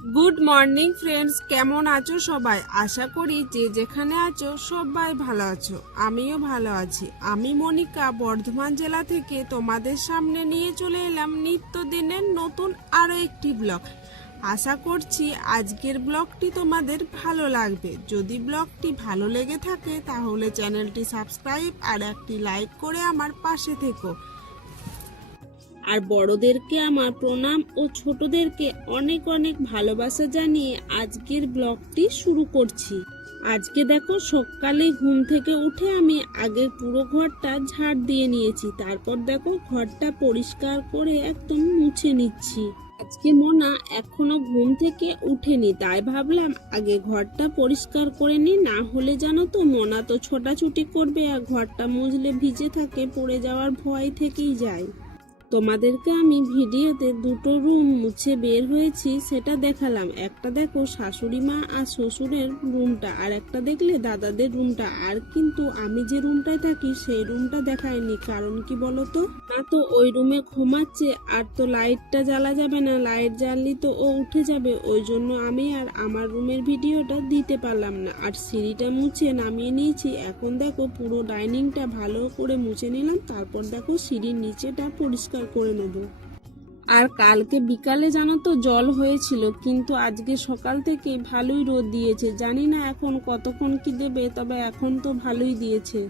Good morning friends, কেমন আছো সবাই? আশা করি যে যেখানে আছো সবাই ভালো আছো। আমিও ভালো আছি। আমি মনিকা বর্ধমান জেলা থেকে তোমাদের সামনে নিয়ে চলে এলাম নিত্যদিনের নতুন আরো একটি ব্লগ। আশা করছি আজকের ব্লগটি তোমাদের ভালো লাগবে। যদি ব্লগটি ভালো লেগে থাকে তাহলে চ্যানেলটি সাবস্ক্রাইব আর একটি লাইক করে আমার পাশে থেকো। আর বড়দেরকে আমার প্রণাম ও ছোটদেরকে অনেক অনেক ভালোবাসা জানিয়ে আজকের ব্লগটি শুরু করছি। আজকে দেখো সকালে ঘুম থেকে উঠে আমি আগে পুরো ঘরটা ঝাড় দিয়ে নিয়েছি, তারপর দেখো ঘরটা পরিষ্কার করে একদম মুছে নিচ্ছি। আজকে মোনা এখনো ঘুম থেকে উঠেনি, তাই ভাবলাম আগে ঘরটা পরিষ্কার করে নি, না হলে জানো তো মোনা তো ছোটাছুটি করবে আর ঘরটা মুছলে ভিজে থাকে, পড়ে যাওয়ার ভয় থেকেই যায়। তোমাদেরকে আমি ভিডিওতে দুটো রুম মুছে বের হয়েছি সেটা দেখালাম। একটা দেখো শাশুড়ি মা আর শ্বশুরের রুমটা, আর একটা দেখলে দাদাদের রুমটা। আর কিন্তু আমি যে রুমটায় থাকি সেই রুমটা দেখায়নি, কারণ কি বলতো, না তো ওই রুমে ঘুমাচ্ছে আর তো লাইটটা জ্বালা যাবে না, লাইট জ্বাললি তো ও উঠে যাবে, ওই জন্য আমি আর আমার রুমের ভিডিওটা দিতে পারলাম না। আর সিঁড়িটা মুছে নামিয়ে নিয়েছি। এখন দেখো পুরো ডাইনিংটা ভালো করে মুছে নিলাম, তারপর দেখো সিঁড়ির নিচেটা পরিষ্কার করে নেব। আর কালকে বিকালে জানো তো জল হয়েছিল, কিন্তু আজকে সকাল থেকে ভালোই রোদ দিয়েছে। জানি না এখন কতক্ষণ কি দেবে, তবে এখন তো ভালোই দিয়েছে।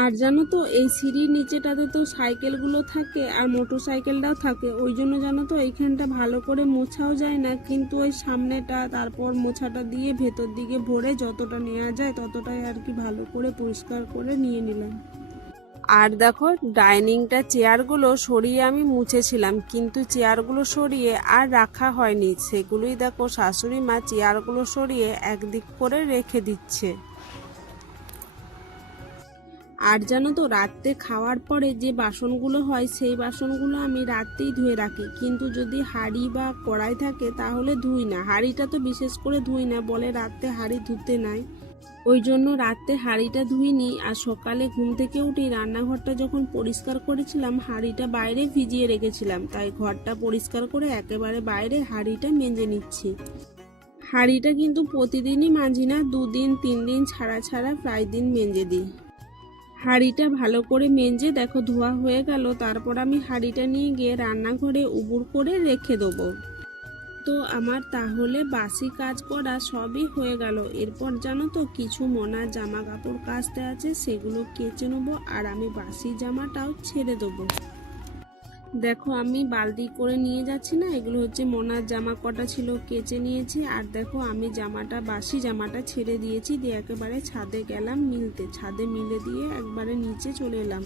আর জানো তো এই সিঁড়ির নিচেটাতে তো সাইকেলগুলো থাকে আর মোটর সাইকেলটাও থাকে, ওই জন্য জানো তো এইখানটা ভালো করে মোছাও যায় না, কিন্তু ওই সামনেটা তারপর মোছাটা দিয়ে ভেতর দিকে ভরে যতটা নেওয়া যায় ততটাই আর কি ভালো করে পরিষ্কার করে নিয়ে নিলাম। আর দেখো ডাইনিংটা চেয়ারগুলো সরিয়ে আমি মুছেছিলাম, কিন্তু চেয়ারগুলো সরিয়ে আর রাখা হয়নি। সেগুলোই দেখো শাশুড়ি মা চেয়ারগুলো সরিয়ে একদিক করে রেখে দিচ্ছে। আর জানো তো রাত্রে খাওয়ার পরে যে বাসনগুলো হয় সেই বাসনগুলো আমি রাত্রেই ধুয়ে রাখি, কিন্তু যদি হাঁড়ি বা কড়াই থাকে তাহলে ধুই না। হাঁড়িটা তো বিশেষ করে ধুই না, বলে রাত্রে হাঁড়ি ধুতে নাই, ওই জন্য রাত্রে হাঁড়িটা ধুইনি। আর সকালে ঘুম থেকে উঠে রান্নাঘরটা যখন পরিষ্কার করেছিলাম হাঁড়িটা বাইরে ভিজিয়ে রেখেছিলাম, তাই ঘরটা পরিষ্কার করে একেবারে বাইরে হাঁড়িটা মেজে নিচ্ছি। হাঁড়িটা কিন্তু প্রতিদিনই মাজি না, 2 দিন 3 দিন ছাড়া ছাড়া প্রায় দিন মেজে দিই। হাঁড়িটা ভালো করে মেজে দেখো ধোয়া হয়ে গেল, তারপর আমি হাঁড়িটা নিয়ে গিয়ে রান্নাঘরে উবুড় করে রেখে দেবো। তো আমার তাহলে বাসি কাজ করা সবই হয়ে গেল। এরপর জানো তো কিছু মোনার জামা কাপড় কাচতে আছে, সেগুলো কেচে নেবো আর আমি বাসি জামাটাও ছেড়ে দেবো। দেখো আমি বালতি করে নিয়ে যাচ্ছি না, এগুলো হচ্ছে মোনার জামা কটা ছিল কেচে নিয়েছি। আর দেখো আমি জামাটা বাসি জামাটা ছেড়ে দিয়েছি, দিয়ে একেবারে ছাদে গেলাম মিলতে। ছাদে মিলে দিয়ে একবারে নিচে চলে এলাম।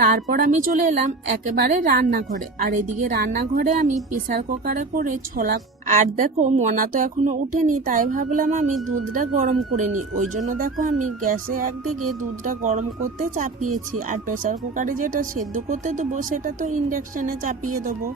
তারপর আমি চলে এলাম একেবারে রান্নাঘরে। আর এদিকে রান্নাঘরে আমি প্রেসার কুকারে করে ছোলা। আর দেখো মনা তো এখনো উঠেনি, তাই ভাবলাম আমি দুধটা গরম করে নিই। ওই জন্য দেখো আমি গ্যাসে একদিকে দুধটা গরম করতে চাপিয়েছি, আর প্রেসার কুকারে যেটা সেদ্ধ করতে দেবো সেটা তো ইন্ডাকশনে চাপিয়ে দেবো।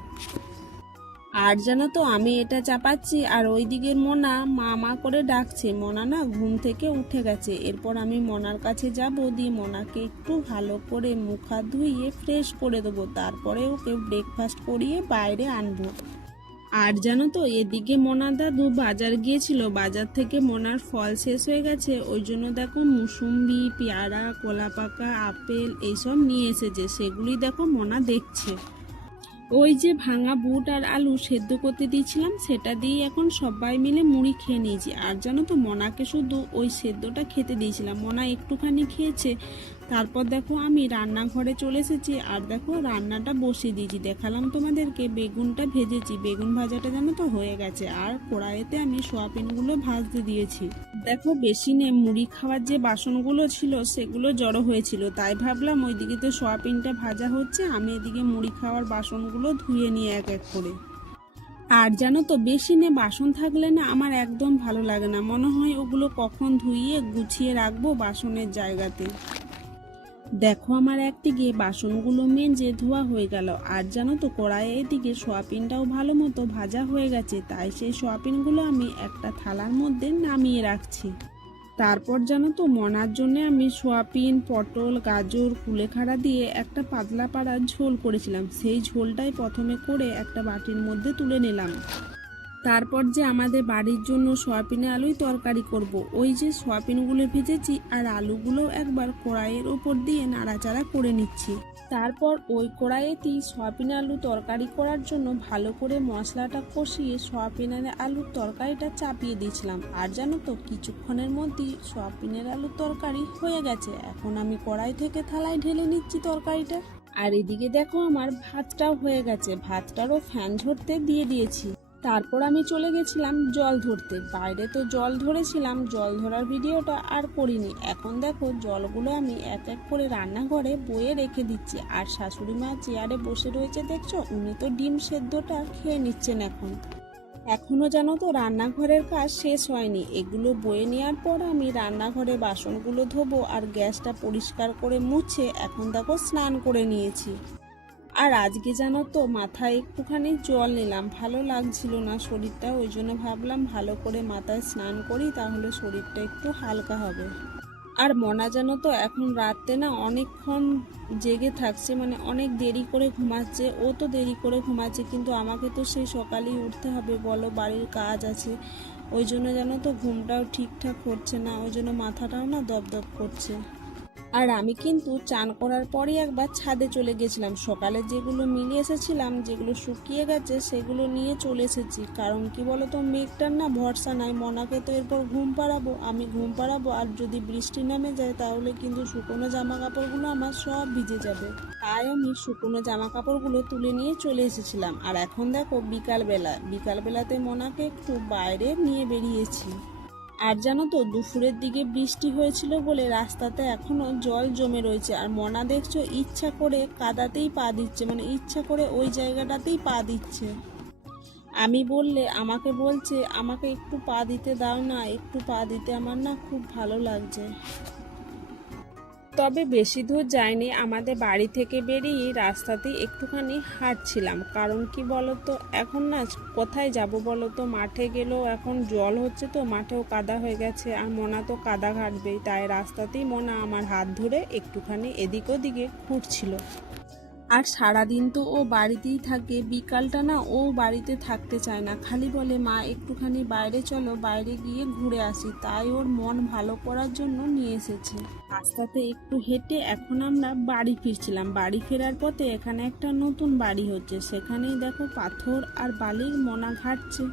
আর জানো তো আমি এটা চাপাচ্ছি আর ওইদিকে মোনা মা মা করে ডাকছে। মোনা না ঘুম থেকে উঠে গেছে। এরপর আমি মোনার কাছে যাব, দিয়ে মোনাকে একটু ভালো করে মুখ হাত ধুইয়ে ফ্রেশ করে দেবো, তারপরে ওকে ব্রেকফাস্ট করিয়ে বাইরে আনবো। আর জানো তো এদিকে মোনার দাদু বাজার গিয়েছিল, বাজার থেকে মোনার ফল শেষ হয়ে গেছে, ওই জন্য দেখো মুসুম্বি, পেয়ারা, কলা পাকা, আপেল এইসব নিয়ে এসেছে। সেগুলি দেখো মোনা দেখছে। ওই যে ভাঙা বুট আর আলু সেদ্ধ করতে দিয়েছিলাম সেটা দিয়ে এখন সবাই মিলে মুড়ি খেয়ে নিয়েছি। আর জানো তো মনাকে শুধু ওই সেদ্ধটা খেতে দিয়েছিলাম, মনা একটুখানি খেয়েছে। তারপর দেখো আমি রান্নাঘরে চলে এসেছি আর দেখো রান্নাটা বসিয়ে দিয়েছি। দেখালাম তোমাদেরকে বেগুনটা ভেজেছি, বেগুন ভাজাটা জানো তো হয়ে গেছে। আর কড়াইতে আমি সোয়াবিনগুলো ভাজতে দিয়েছি। দেখো বেসিনে মুড়ি খাওয়ার যে বাসনগুলো ছিল সেগুলো জড়ো হয়েছিল, তাই ভাবলাম ওইদিকে তো সোয়াবিনটা ভাজা হচ্ছে, আমি এদিকে মুড়ি খাওয়ার বাসনগুলো ধুয়ে নিয়ে এক এক করে। আর জানো তো বেসিনে বাসন থাকলে না আমার একদম ভালো লাগে না, মনে হয় ওগুলো কখন ধুইয়ে গুছিয়ে রাখবো বাসনের জায়গাতে। দেখো আমার একদিকে বাসনগুলো মেজে ধোয়া হয়ে গেল, আর জানো তো কড়াইয়ে এদিকে সোয়াবিনটাও ভালো মতো ভাজা হয়ে গেছে, তাই সেই সোয়াবিনগুলো আমি একটা থালার মধ্যে নামিয়ে রাখছি। তারপর জানো তো মনার জন্য আমি সোয়াবিন, পটল, গাজর, কুলেখাড়া দিয়ে একটা পাতলা পাড়া ঝোল করেছিলাম, সেই ঝোলটাই প্রথমে করে একটা বাটির মধ্যে তুলে নিলাম। তারপর যে আমাদের বাড়ির জন্য সয়াবিনের আলুই তরকারি করব। ওই যে সয়াবিনগুলো ভেজেছি আর আলুগুলো একবার কড়াইয়ের ওপর দিয়ে নাড়াচাড়া করে নিচ্ছি। তারপর ওই কড়াইয়েতেই সয়াবিন আলু তরকারি করার জন্য ভালো করে মশলাটা কষিয়ে সয়াবিনের আলুর তরকারিটা চাপিয়ে দিয়েছিলাম। আর জানো তো কিছুক্ষণের মধ্যেই সয়াবিনের আলুর তরকারি হয়ে গেছে। এখন আমি কড়াই থেকে থালায় ঢেলে নিচ্ছি তরকারিটা। আর এদিকে দেখো আমার ভাতটাও হয়ে গেছে, ভাতটারও ফ্যান ঝরতে দিয়ে দিয়েছি। তারপর আমি চলে গেছিলাম জল ধরতে। বাইরে তো জল ধরেছিলাম, জল ধরার ভিডিওটা আর করিনি। এখন দেখো জলগুলো আমি এক এক করে রান্নাঘরে বয়ে রেখে দিচ্ছি। আর শাশুড়ি মা চেয়ারে বসে রয়েছে দেখছো, উনি তো ডিম সেদ্ধটা খেয়ে নিচ্ছেন। এখনো জানো তো রান্নাঘরের কাজ শেষ হয়নি। এগুলো বয়ে নেওয়ার পর আমি রান্নাঘরে বাসনগুলো ধোবো আর গ্যাসটা পরিষ্কার করে মুছে এখন দেখো স্নান করে নিয়েছি। আর আজকে জানো তো মাথায় একটুখানি জল নিলাম, ভালো লাগছিল না শরীরটা, ওই জন্য ভাবলাম ভালো করে মাথায় স্নান করি, তাহলে শরীরটা একটু হালকা হবে। আর মনা জানো তো এখন রাতে না অনেকক্ষণ জেগে থাকছে, মানে অনেক দেরি করে ঘুমাচ্ছে। ও তো দেরি করে ঘুমাচ্ছে, কিন্তু আমাকে তো সেই সকালেই উঠতে হবে, বলো বাড়ির কাজ আছে। ওই জন্য জানো তো ঘুমটাও ঠিকঠাক হচ্ছে না, ওই জন্য মাথাটাও না দপদপ করছে। আর আমি কিন্তু চান করার পরই একবার ছাদে চলে গেছিলাম। সকালে যেগুলো মিলে এসেছিলাম, যেগুলো শুকিয়ে গেছে সেগুলো নিয়ে চলে এসেছি। কারণ কি বলতো, মেঘটার না ভরসা নাই। মনাকে তো এরপর ঘুম পাড়াবো, আমি ঘুম পাড়াবো, আর যদি বৃষ্টি নেমে যায় তাহলে কিন্তু শুকনো জামা কাপড়গুলো আমার সব ভিজে যাবে। তাই আমি শুকনো জামা কাপড়গুলো তুলে নিয়ে চলে এসেছিলাম। আর এখন দেখো বিকালবেলাতে মনাকে একটু বাইরে নিয়ে বেরিয়েছি। আর জানো তো দুপুরের দিকে বৃষ্টি হয়েছিল বলে রাস্তাতে এখনো জল জমে রয়েছে। আর মনা দেখছো ইচ্ছা করে কাদাতেই পা দিচ্ছে, মানে ইচ্ছা করে ওই জায়গাটাতেই পা দিচ্ছে। আমি বললে আমাকে বলছে আমাকে একটু পা দিতে দাও না, একটু পা দিতে আমার না খুব ভালো লাগছে। তবে বেশি দূর যায়নি, আমাদের বাড়ি থেকে বেরিয়ে রাস্তাতেই একটুখানি হাঁটছিলাম। কারণ কি বলতো, এখন না কোথায় যাব বলতো, মাঠে গেলেও এখন জল হচ্ছে, তো মাঠেও কাদা হয়ে গেছে, আর মনা তো কাদা ঘাটবেই। তাই রাস্তাতেই মনা আমার হাত ধরে একটুখানি এদিক ওদিকে ঘুরছিল। আর সারাদিন তো ও বাড়িতেই থাকে, বিকালটা না ও বাড়িতে থাকতে চায় না, খালি বলে মা একটুখানি বাইরে চলো, বাইরে গিয়ে ঘুরে আসি। তাই ওর মন ভালো করার জন্য নিয়ে এসেছে। রাস্তাতে একটু হেঁটে এখন আমরা বাড়ি ফিরছিলাম। বাড়ি ফেরার পথে এখানে একটা নতুন বাড়ি হচ্ছে, সেখানেই দেখো পাথর আর বালির মনা ঘাটছে।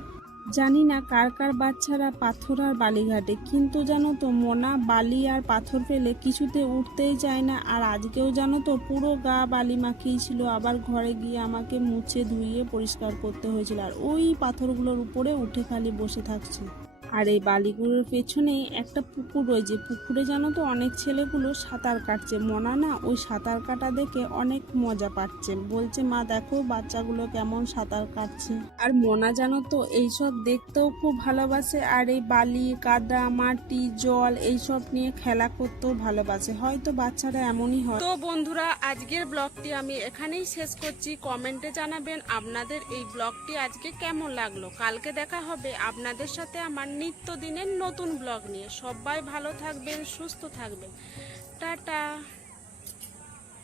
জানি না কার কার বাচ্চারা পাথর আর বালি ঘাটে, কিন্তু জানো তো মনা বালি আর পাথর ফেলে কিছুতে উঠতেই চায় না। আর আজকেও জানো তো পুরো গা বালি মাখিয়ে ছিল, আবার ঘরে গিয়ে আমাকে মুছে ধুইয়ে পরিষ্কার করতে হয়েছিল। আর ওই পাথরগুলোর উপরে উঠে খালি বসে থাকছে। আর এই বালিগুলোর পেছনেই একটা পুকুর রয়েছে, পুকুরে জানো তো অনেক ছেলেগুলো সাঁতার কাটছে। মনা না ওই সাঁতার কাটা দেখে অনেক মজা পাচ্ছে, বলছে মা দেখো বাচ্চাগুলো কেমন সাঁতার কাটছে। আর মনা জানো তো এইসব দেখতেও খুব ভালোবাসে, আর এই বালি কাদা মাটি জল এইসব নিয়ে খেলা করতেও ভালোবাসে। হয়তো বাচ্চারা এমনই হয়। তো বন্ধুরা, আজকের ব্লগটি আমি এখানেই শেষ করছি। কমেন্টে জানাবেন আপনাদের এই ব্লগটি আজকে কেমন লাগলো। কালকে দেখা হবে আপনাদের সাথে আমার নিত্যদিনের নতুন ব্লগ নিয়ে। সবাই ভালো থাকবেন, সুস্থ থাকবেন। টাটা।